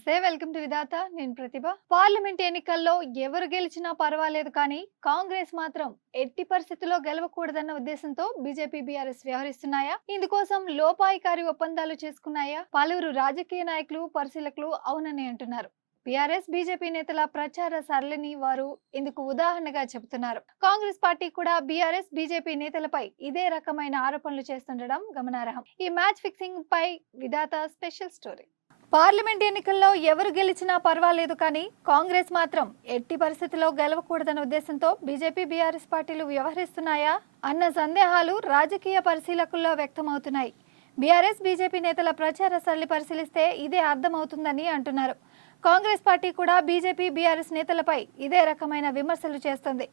నమస్తే, welcome to విధాత. నేను ప్రతిభ. Parliament ఎన్నికల్లో ఎవరు గెలిచినా పర్వాలేదు, కానీ కాంగ్రెస్ మాత్రం ఎట్టి పరిస్థితుల్లో గెలవకూడదన్న ఉద్దేశంతో బీజేపీ బీఆర్ఎస్ వ్యవహరిస్తున్నాయా? ఇందుకోసం లోపాయికారి ఒప్పందాలు చేసుకున్నాయా? పలువురు రాజకీయ నాయకులు, పరిశీలకులు అవునని అంటున్నారు. బీఆర్ఎస్ బీజేపీ నేతల ప్రచార సరళిని వారు ఇందుకు ఉదాహరణగా చెబుతున్నారు. కాంగ్రెస్ పార్టీ కూడా బీఆర్ఎస్ బీజేపీ నేతలపై ఇదే రకమైన ఆరోపణలు చేస్తుండడం గమనార్హం. ఈ మ్యాచ్ ఫిక్సింగ్ పై విధాత స్పెషల్ స్టోరీ. పార్లమెంట్ ఎన్నికల్లో ఎవరు గెలిచినా పర్వాలేదు, కానీ కాంగ్రెస్ మాత్రం ఎట్టి పరిస్థితుల్లో గెలవకూడదన్న ఉద్దేశంతో బీజేపీ బీఆర్ఎస్ పార్టీలు వ్యవహరిస్తున్నాయా అన్న సందేహాలు రాజకీయ పరిశీలకుల్లో వ్యక్తమవుతున్నాయి. బీఆర్ఎస్ బీజేపీ నేతల ప్రచార సరళి పరిశీలిస్తే ఇదే అర్థమవుతుందని అంటున్నారు. కాంగ్రెస్ పార్టీ కూడా బీజేపీ బీఆర్ఎస్ నేతలపై ఇదే రకమైన విమర్శలు చేస్తుంది.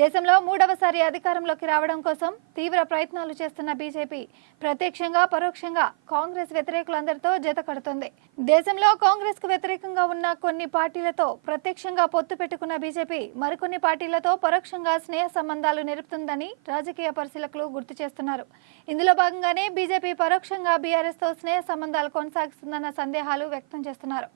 దేశంలో మూడవసారి అధికారంలోకి రావడం కోసం తీవ్ర ప్రయత్నాలు చేస్తున్న బీజేపీ ప్రత్యక్షంగా పరోక్షంగా కాంగ్రెస్ వ్యతిరేకులందరితో జత కడుతుంది. దేశంలో కాంగ్రెస్ కు వ్యతిరేకంగా ఉన్న కొన్ని పార్టీలతో ప్రత్యక్షంగా పొత్తు పెట్టుకున్న బీజేపీ మరికొన్ని పార్టీలతో పరోక్షంగా స్నేహ సంబంధాలు నిలుపుతుందని రాజకీయ పరిశీలకులు గుర్తు చేస్తున్నారు. ఇందులో భాగంగానే బీజేపీ పరోక్షంగా బీఆర్ఎస్ తో స్నేహ సంబంధాలు కొనసాగిస్తుందన్న సందేహాలు వ్యక్తం చేస్తున్నారు.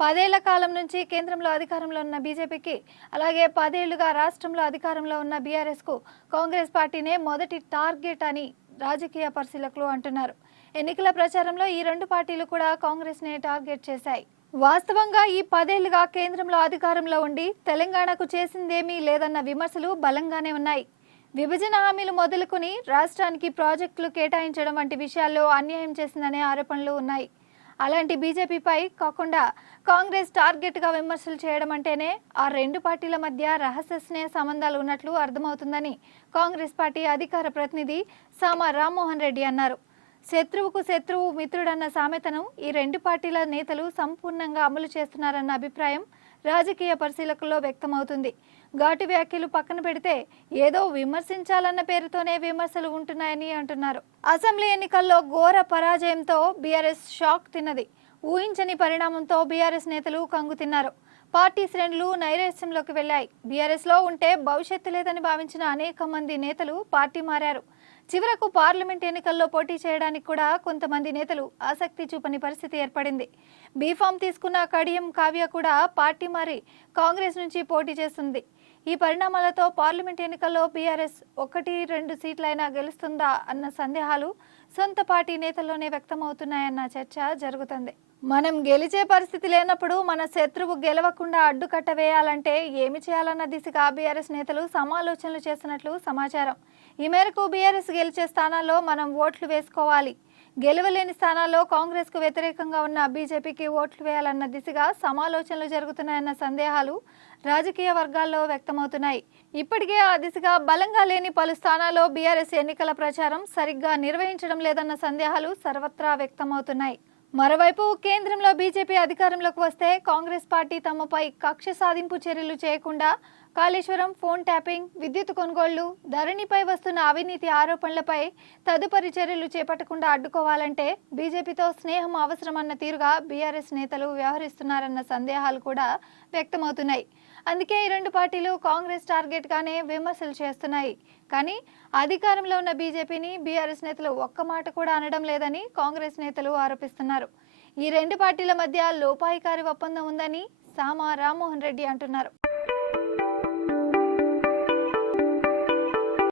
10 ఏళ్ల కాలం నుంచి కేంద్రంలో అధికారంలో ఉన్న బీజేపీకి, అలాగే 10 ఏళ్లుగా రాష్ట్రంలో అధికారంలో ఉన్న బీఆర్ఎస్ కు కాంగ్రెస్ పార్టీనే మొదటి టార్గెట్ అని రాజకీయ పరిశీలకులు అంటున్నారు. ఎన్నికల ప్రచారంలో ఈ రెండు పార్టీలు కూడా కాంగ్రెస్ నే టార్గెట్ చేశాయి. వాస్తవంగా ఈ 10 ఏళ్లుగా కేంద్రంలో అధికారంలో ఉండి తెలంగాణకు చేసిందేమీ లేదన్న విమర్శలు బలంగానే ఉన్నాయి. విభజన హామీలు మొదలుకొని రాష్ట్రానికి ప్రాజెక్టులు కేటాయించడం వంటి విషయాల్లో అన్యాయం చేసిందనే ఆరోపణలు ఉన్నాయి. అలాంటి బీజేపీపై కాకుండా కాంగ్రెస్ టార్గెట్ గా విమర్శలు చేయడం అంటేనే ఆ రెండు పార్టీల మధ్య రహస్య స్నేహ సంబంధాలు ఉన్నట్లు అర్థమవుతుందని కాంగ్రెస్ పార్టీ అధికార ప్రతినిధి సామా రామ్మోహన్ రెడ్డి అన్నారు. శత్రువుకు శత్రువు మిత్రుడన్న సామెతను ఈ రెండు పార్టీల నేతలు సంపూర్ణంగా అమలు చేస్తున్నారన్న అభిప్రాయం రాజకీయ పరిశీలకుల్లో వ్యక్తమవుతుంది. ఘాటు వ్యాఖ్యలు పక్కన పెడితే ఏదో విమర్శించాలన్న పేరుతోనే విమర్శలు ఉంటున్నాయని అంటున్నారు. అసెంబ్లీ ఎన్నికల్లో ఘోర పరాజయంతో బీఆర్ఎస్ షాక్ తిన్నది. ఊహించని పరిణామంతో బీఆర్ఎస్ నేతలు కంగుతిన్నారు. పార్టీ శ్రేణులు నైరాశ్యంలోకి వెళ్లాయి. బీఆర్ఎస్ లో ఉంటే భవిష్యత్తు లేదని భావించిన అనేక మంది నేతలు పార్టీ మారారు. చివరకు పార్లమెంట్ ఎన్నికల్లో పోటీ చేయడానికి కూడా కొంతమంది నేతలు ఆసక్తి చూపని పరిస్థితి ఏర్పడింది. బీఫామ్ తీసుకున్న కడియం కావ్య కూడా పార్టీ మారి కాంగ్రెస్ నుంచి పోటీ చేస్తుంది. ఈ పరిణామాలతో పార్లమెంట్ ఎన్నికల్లో బీఆర్ఎస్ 1-2 సీట్లైనా గెలుస్తుందా అన్న సందేహాలు సొంత పార్టీ నేతల్లోనే వ్యక్తమవుతున్నాయన్న చర్చ జరుగుతుంది. మనం గెలిచే పరిస్థితి లేనప్పుడు మన శత్రువు గెలవకుండా అడ్డుకట్ట వేయాలంటే ఏమి చేయాలన్న దిశగా బీఆర్ఎస్ నేతలు సమాలోచనలు చేస్తున్నట్లు సమాచారం. ఈ మేరకు బీఆర్ఎస్ గెలిచే స్థానాల్లో మనం ఓట్లు వేసుకోవాలి, గెలవలేని స్థానాల్లో కాంగ్రెస్ కు వ్యతిరేకంగా ఉన్న బీజేపీకి ఓట్లు వేయాలన్న దిశగా సమాలోచనలు జరుగుతున్నాయన్న సందేహాలు రాజకీయ వర్గాల్లో వ్యక్తమవుతున్నాయి. ఇప్పటికే ఆ దిశగా బలంగా లేని పలు స్థానాల్లో బీఆర్ఎస్ ఎన్నికల ప్రచారం సరిగ్గా నిర్వహించడం లేదన్న సందేహాలు సర్వత్రా వ్యక్తమవుతున్నాయి. మరోవైపు కేంద్రంలో బీజేపీ అధికారంలోకి వస్తే కాంగ్రెస్ పార్టీ తమపై కక్ష సాధింపు చర్యలు చేయకుండా కాళేశ్వరం, ఫోన్ ట్యాపింగ్, విద్యుత్ కొనుగోళ్లు, ధరణిపై వస్తున్న అవినీతి ఆరోపణలపై తదుపరి చర్యలు చేపట్టకుండా అడ్డుకోవాలంటే బీజేపీతో స్నేహం అవసరమన్న తీరుగా బీఆర్ఎస్ నేతలు వ్యవహరిస్తున్నారన్న సందేహాలు కూడా వ్యక్తమవుతున్నాయి. అందుకే ఈ రెండు పార్టీలు కాంగ్రెస్ టార్గెట్ గానే విమర్శలు చేస్తున్నాయి. కానీ అధికారంలో ఉన్న బీజేపీని బీఆర్ఎస్ నేతలు ఒక్క మాట కూడా అనడం లేదని కాంగ్రెస్ నేతలు ఆరోపిస్తున్నారు. ఈ రెండు పార్టీల మధ్య లోపాయికారి ఒప్పందం ఉందని సామా రామ్మోహన్ రెడ్డి అంటున్నారు.